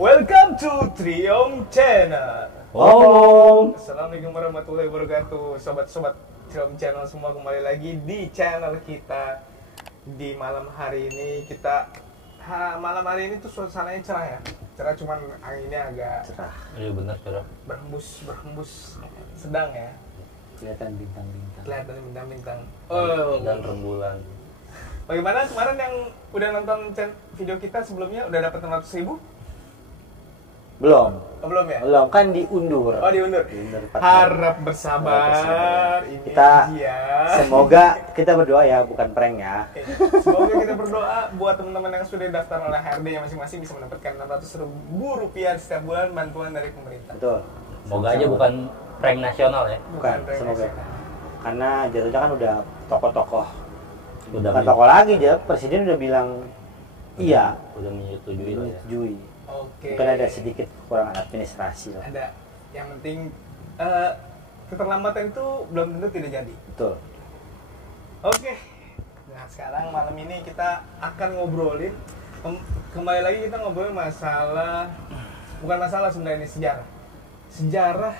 Welcome to Triom Channel. Om. Assalamualaikum warahmatullahi wabarakatuh. Sobat-sobat Triom Channel semua, kembali lagi di channel kita. Di malam hari ini malam hari ini tuh suasananya cerah ya. Cerah, cuman anginnya agak Cerah. Iya benar cerah. berhembus sedang ya. Kelihatan bintang-bintang. Kelihatan bintang-bintang. Dan rembulan. Bagaimana kemarin yang udah nonton video kita sebelumnya, udah dapat 600.000? Belum. Oh, belum ya? Belum, kan diundur. Oh, diundur. Diundur 4 hari. Harap bersabar. Ini Kita ujian. semoga kita berdoa ya, bukan prank ya. Semoga kita berdoa buat teman-teman yang sudah daftar oleh HRD yang masing-masing bisa mendapatkan Rp600.000 setiap bulan bantuan dari pemerintah. Betul. Semoga aja bukan prank nasional ya. Bukan, prank semoga. nasional. Karena jatuhnya kan udah tokoh-tokoh. Udah Bukan tokoh lagi ya, presiden udah bilang iya, Udah menyetujui lah ya. menyetujui. Oke. Mungkin ada sedikit kekurangan administrasi lah. Ada. Yang penting keterlambatan itu belum tentu tidak jadi. Betul. Oke. Nah, sekarang malam ini kita akan ngobrolin kembali lagi kita ngobrolin bukan masalah sebenarnya, ini sejarah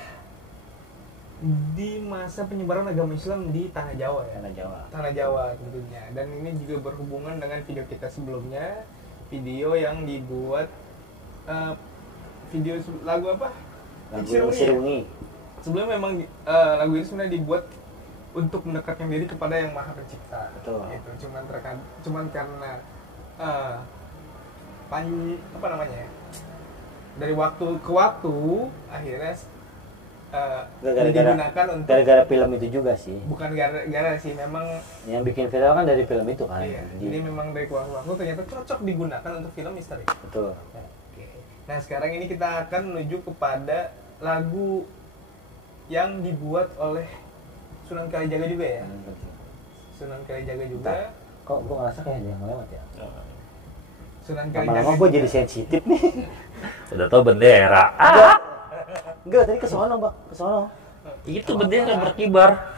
di masa penyebaran agama Islam di Tanah Jawa ya. Tanah Jawa tentunya. Dan ini juga berhubungan dengan video kita sebelumnya, video yang dibuat video lagu apa? Lagu Sirungi. Sebelumnya memang lagu ini sebenarnya dibuat untuk mendekatkan diri kepada Yang Maha Pencipta. Betul. Itu cuman karena dari waktu ke waktu akhirnya digunakan untuk gara-gara film itu juga sih. bukan gara-gara sih, memang Yang bikin viral kan dari film itu kan. iya, jadi memang dari waktu ternyata cocok digunakan untuk film misteri. Betul. Oke. Nah, sekarang ini kita akan menuju kepada lagu yang dibuat oleh Sunan Kalijaga juga ya. Sunan Kalijaga juga. Kok gue ngerasa kayak ada yang lewat ya? Sunan Kalijaga. Lama-lama gue jadi sensitif nih. Udah tau bendera. Enggak, tadi ke sono, Bang. Ke sono. Itu bendera berkibar.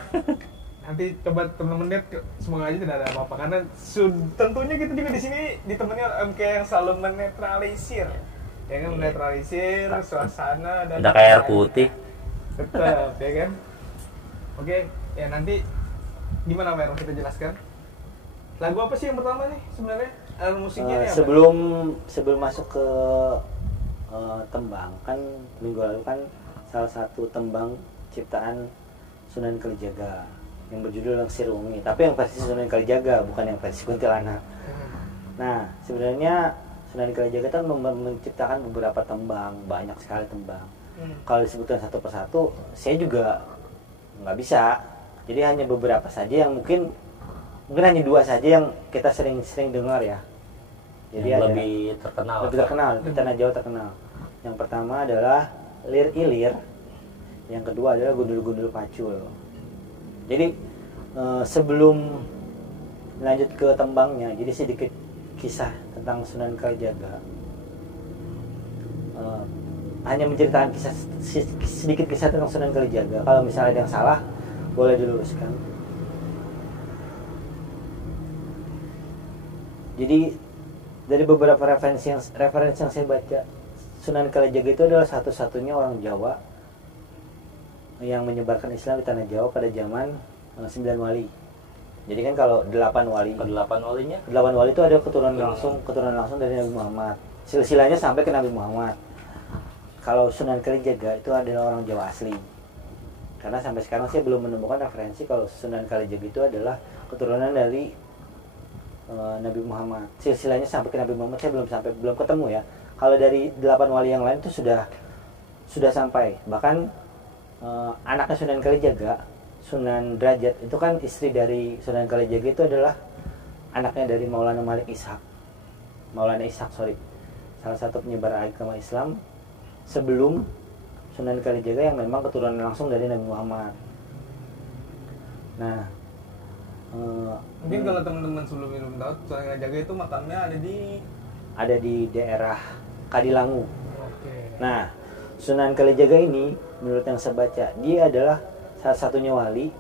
Nanti coba teman-teman lihat, semoga aja tidak ada apa-apa, karena tentunya kita juga di sini ditemani oleh MK yang selalu menetralisir, ya kan, menetralisir suasana dan Udah kayak air putih. tetap ya kan. Oke, ya nanti gimana Mer, kita jelaskan lagu apa sih yang pertama nih sebenarnya, alat musiknya nih apa? Sebelum masuk ke tembang, kan minggu lalu kan salah satu tembang ciptaan Sunan Kalijaga yang berjudul Sirungi, tapi yang versi Sunan Kalijaga, bukan yang versi Kuntilanak. Nah, sebenarnya Sunan Kalijaga kan menciptakan beberapa tembang, banyak sekali tembang. Kalau disebutkan satu persatu, saya juga nggak bisa. Jadi hanya beberapa saja yang mungkin hanya 2 saja yang kita sering dengar ya. Jadi Yang lebih terkenal. di Tanah Jawa terkenal. Yang pertama adalah Lir Ilir, yang kedua adalah Gundul-Gundul Pacul. Jadi sebelum lanjut ke tembangnya, jadi sedikit kisah tentang Sunan Kalijaga. Hanya menceritakan sedikit kisah tentang Sunan Kalijaga. Kalau misalnya ada yang salah, boleh diluruskan. Jadi dari beberapa referensi yang saya baca, Sunan Kalijaga itu adalah satu-satunya orang Jawa yang menyebarkan Islam di Tanah Jawa pada zaman 9 wali. Jadi kan kalau 8 wali. Ke-8 walinya? 8 wali itu ada keturunan langsung dari Nabi Muhammad. Silsilahnya sampai ke Nabi Muhammad. Kalau Sunan Kalijaga itu adalah orang Jawa asli. Karena sampai sekarang saya belum menemukan referensi kalau Sunan Kalijaga itu adalah keturunan dari Nabi Muhammad. Silsilahnya sampai ke Nabi Muhammad saya belum ketemu ya. Kalau dari 8 wali yang lain itu sudah sampai. Bahkan anaknya Sunan Kalijaga, Sunan Derajat, itu kan istri dari Sunan Kalijaga itu adalah anaknya dari Maulana Ishaq, salah satu penyebar agama Islam sebelum Sunan Kalijaga yang memang keturunan langsung dari Nabi Muhammad. Nah, mungkin kalau teman-teman sebelumnya belum tahu, Sunan Kalijaga itu makamnya ada di daerah Kadilangu. Oke. Nah, Sunan Kalijaga ini menurut yang saya baca, dia adalah salah satunya wali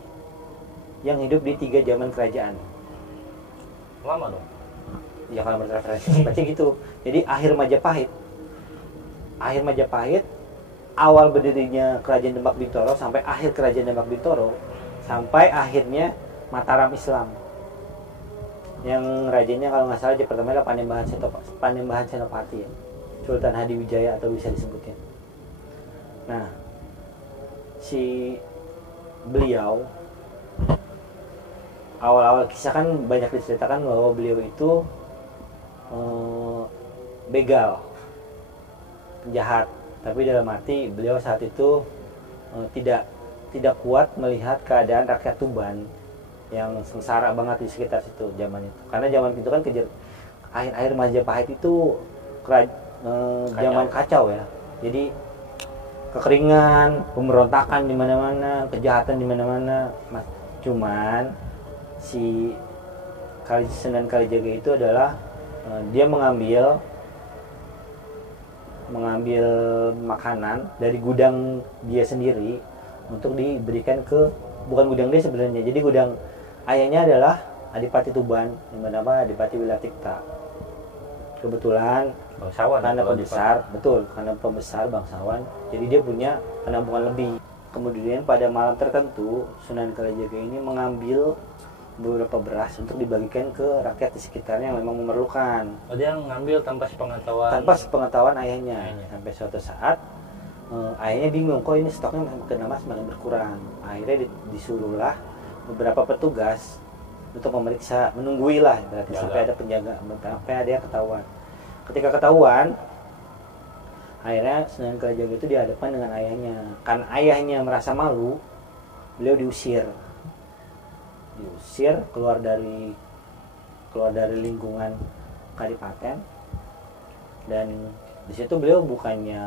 yang hidup di 3 zaman kerajaan. Lama dong. Ya kalau menurut referensi saya baca gitu. Jadi akhir Majapahit akhir Majapahit, awal berdirinya Kerajaan Demak Bintoro sampai akhir Kerajaan Demak Bintoro, sampai akhirnya Mataram Islam. Yang rajanya kalau nggak salah pertama adalah Panembahan Senopati ya, Sultan Hadiwijaya atau bisa disebutnya. Nah, si beliau awal-awal kisah kan banyak diceritakan bahwa beliau itu begal, penjahat, tapi dalam arti beliau saat itu tidak kuat melihat keadaan rakyat Tuban yang sengsara banget di sekitar situ zaman itu. Karena zaman itu kan akhir-akhir Majapahit itu zaman kacau ya. Jadi kekeringan, pemberontakan di mana-mana, kejahatan di mana-mana. Cuman si Sunan Kalijaga itu adalah dia mengambil makanan dari gudang dia sendiri untuk diberikan ke, bukan gudang dia sebenarnya, jadi gudang ayahnya adalah Adipati Tuban yang bernama Adipati Wilatikta. Kebetulan Bangsawan karena pembesar bangsawan, jadi dia punya penampungan lebih. Kemudian pada malam tertentu Sunan Kalijaga ini mengambil beberapa beras untuk dibagikan ke rakyat di sekitarnya yang memang memerlukan. Oh, dia ngambil tanpa sepengetahuan ayahnya. Sampai suatu saat ayahnya bingung, kok ini stoknya makin lama semakin berkurang. Akhirnya disuruhlah beberapa petugas untuk memeriksa, menunggui lah berarti sampai ada penjaga, sampai ada yang ketahuan. Ketika ketahuan, akhirnya Sunan Kalijaga itu dihadapkan dengan ayahnya. Karena ayahnya merasa malu, beliau diusir keluar dari lingkungan kadipaten. Dan di situ beliau bukannya,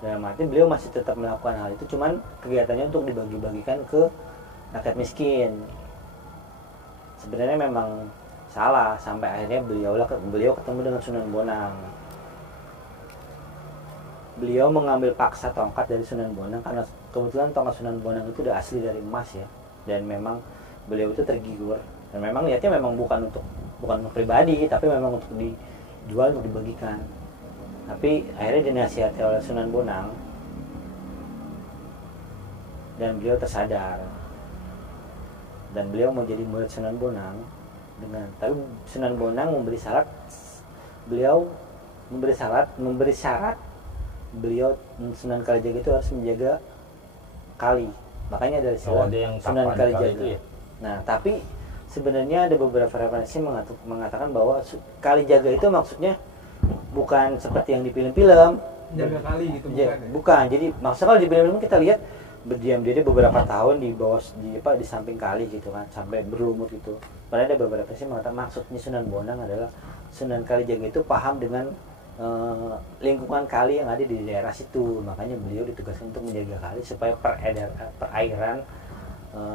dalam arti beliau masih tetap melakukan hal itu, cuman kegiatannya untuk dibagi-bagikan ke rakyat miskin. Sebenarnya memang salah, sampai akhirnya beliau ketemu dengan Sunan Bonang. Beliau mengambil paksa tongkat dari Sunan Bonang karena kebetulan tongkat Sunan Bonang itu udah asli dari emas ya, dan memang beliau itu tergiur, dan memang niatnya memang bukan untuk pribadi, tapi memang untuk dijual, untuk dibagikan. Tapi akhirnya dinasihati oleh Sunan Bonang dan beliau tersadar, dan beliau mau jadi murid Sunan Bonang tapi Sunan Bonang memberi syarat beliau Sunan Kalijaga itu harus menjaga kali. Makanya dari Sunan Kalijaga ya? Nah, tapi sebenarnya ada beberapa referensi mengatakan bahwa Kalijaga itu maksudnya bukan seperti yang di film-film jaga kali gitu, bukan. Jadi maksudnya kalau di film-film kita lihat berdiam diri beberapa tahun di bawah di samping kali gitu kan, sampai berlumut gitu. Padahal ada beberapa sih mengatakan maksudnya Sunan Bonang adalah Sunan Kalijaga itu paham dengan lingkungan kali yang ada di daerah situ. Makanya beliau ditugaskan untuk menjaga kali supaya perairan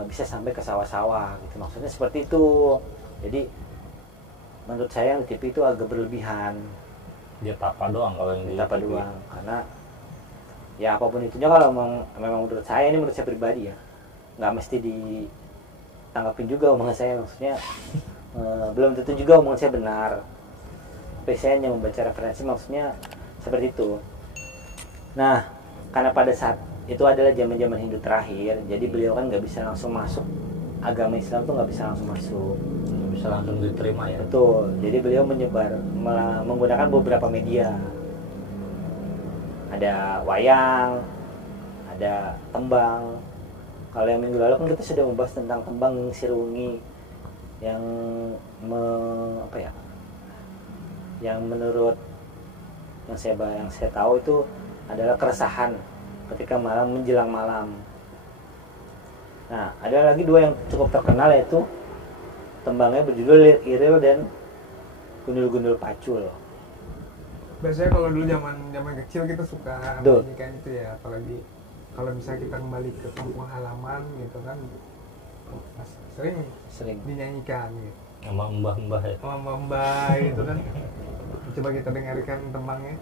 bisa sampai ke sawah-sawah gitu. Maksudnya seperti itu. Jadi menurut saya yang di TV itu agak berlebihan. Dia tapa doang kalau yang di tapa doang, karena ya apapun itunya, kalau memang menurut saya pribadi ya, nggak mesti ditanggapin juga omongan saya. Maksudnya belum tentu juga omongan saya benar, tapi saya hanya membaca referensi, maksudnya seperti itu. Nah, karena pada saat itu adalah zaman Hindu terakhir, jadi beliau kan nggak bisa langsung masuk, agama Islam tuh nggak bisa langsung masuk, bisa langsung diterima ya. Betul. Jadi beliau menggunakan beberapa media. Ada wayang, ada tembang. Kalau yang minggu lalu kan kita sudah membahas tentang tembang Sirungi yang yang menurut yang saya tahu itu adalah keresahan ketika menjelang malam. Nah, ada lagi dua yang cukup terkenal, yaitu tembangnya berjudul Iril dan Gundul-Gundul Pacul. Biasanya kalau dulu zaman kecil kita suka menyanyikan itu ya, apalagi kalau misalnya kita kembali ke kampung halaman gitu kan, sering dinyanyikan gitu. Sama mbah-mbah ya. Sama mbah gitu kan. Coba kita dengarkan tembangnya.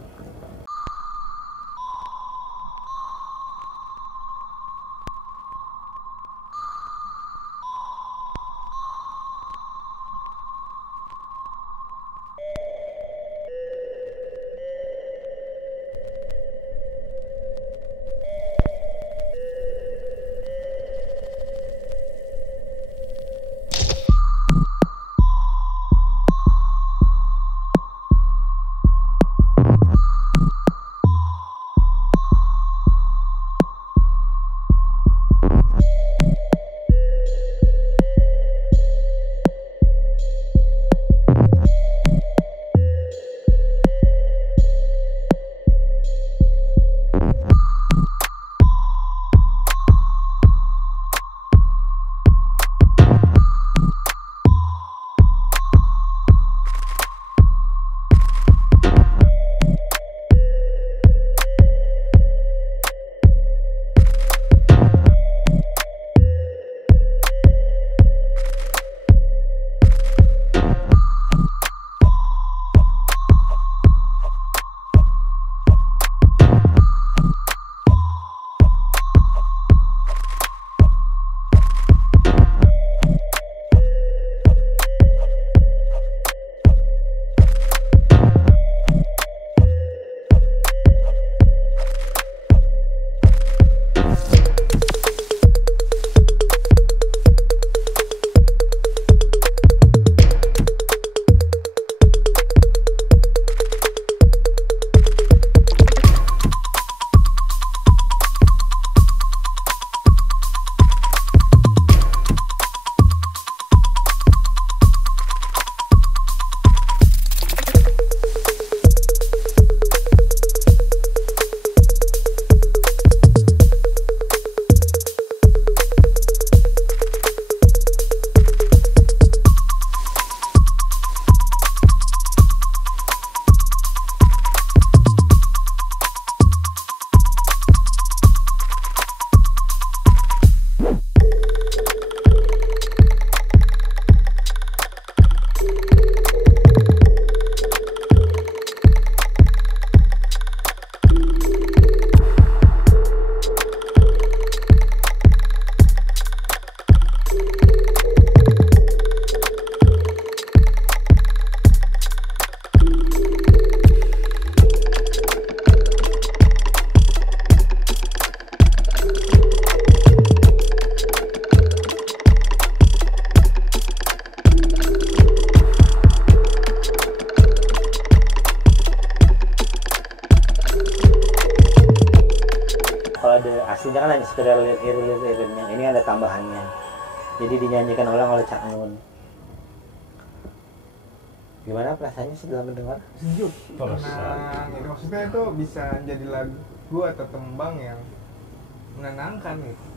ada aslinya kan hanya sekedar lirik-lirik, yang ini ada tambahannya. Jadi dinyanyikan ulang oleh Cak Nun. Gimana perasaannya setelah mendengar? Sejuk. Perasaan. Tenang. Gitu. Maksudnya itu bisa jadi lagu atau tembang yang menenangkan gitu.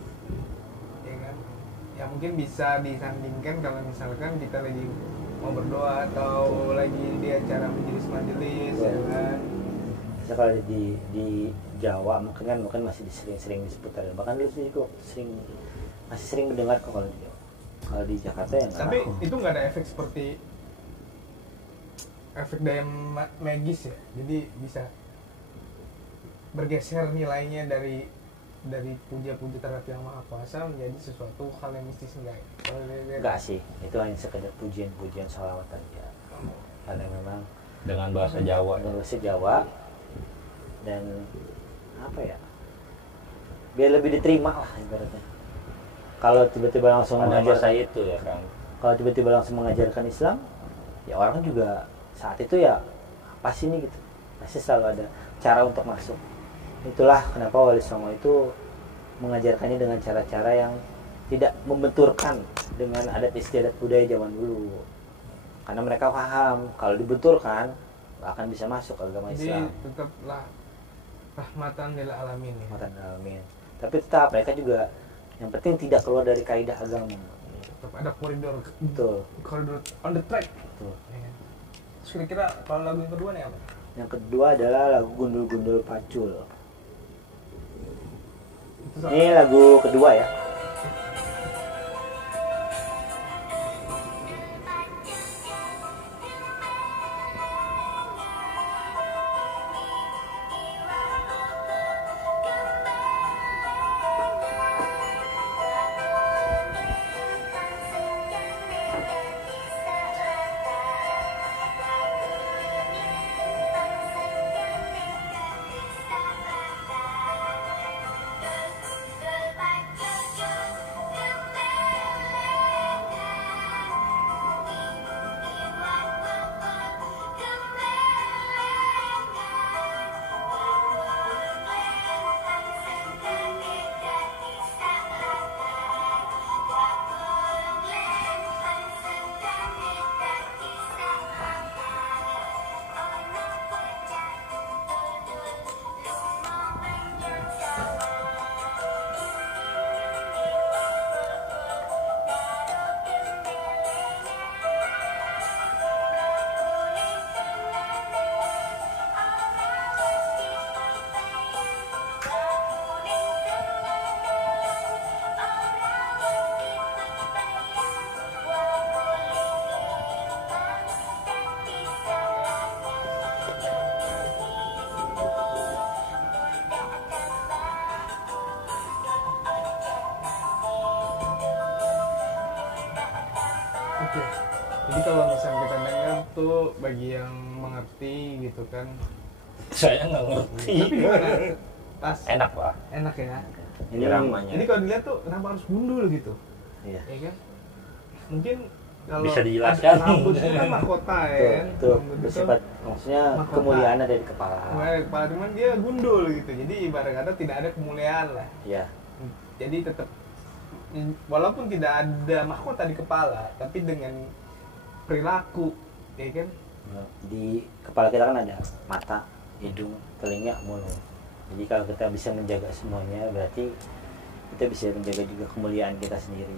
Ya kan? Ya mungkin bisa disandingkan kalau misalkan kita lagi mau berdoa atau lagi di acara majelis-majelis, ya kan? Bisa kalau di Jawa mungkin masih sering disebut, bahkan dulu juga masih sering mendengar kok kalau di Jawa. Kalau di Jakarta ya nggak Tapi tahu. itu nggak ada efek seperti efek daya magis ya, jadi bisa bergeser nilainya dari puja-puja terhadap Yang Maha Kuasa menjadi sesuatu hal yang mistis enggak? Enggak sih, itu hanya sekedar pujian-pujian sholawat aja. Karena memang Dengan bahasa Jawa. bahasa Jawa dan apa ya, biar lebih diterima lah ibaratnya. Kalau tiba-tiba langsung Pada masa mengajarkan itu ya kan. kalau tiba-tiba langsung mengajarkan Islam, ya orang juga saat itu ya apa sih ini gitu, pasti selalu ada cara untuk masuk. Itulah kenapa Wali Songo itu mengajarkannya dengan cara-cara yang tidak membenturkan dengan adat istiadat budaya zaman dulu, karena mereka paham kalau dibenturkan nggak akan bisa masuk agama Jadi Islam. tetaplah rahmatan lil alamin ya. Matan alamin. Tapi tetap mereka juga yang penting tidak keluar dari kaidah agama. Tetap ada koridor Betul. on the track. Betul. Ya kan? Terus kira-kira kalau lagu yang kedua nih apa? Yang kedua adalah lagu Gundul-Gundul Pacul. Itu soal- Ini lagu kedua ya. Oke. Jadi kalau misalnya kita dengar tuh bagi yang mengerti gitu kan. Saya nggak ngerti. Tapi gimana? Pas Enak lah. enak ya. Ini Iramanya. Jadi kalau dilihat tuh kenapa harus gundul gitu? Iya. Ya kan? Mungkin kalau Bisa dijelaskan. rambut itu kan mahkota ya Tuh, kan. tuh Rambut itu bersifat maksudnya mahkota. kemuliaan ada di kepala. kemuliaan kepala, cuman dia gundul gitu. Jadi ibarat kata tidak ada kemuliaan lah. Iya. Jadi tetap walaupun tidak ada mahkota di kepala, tapi dengan perilaku, ya kan? Di kepala kita kan ada mata, hidung, telinga, mulut. Jadi kalau kita bisa menjaga semuanya, berarti kita bisa menjaga juga kemuliaan kita sendiri.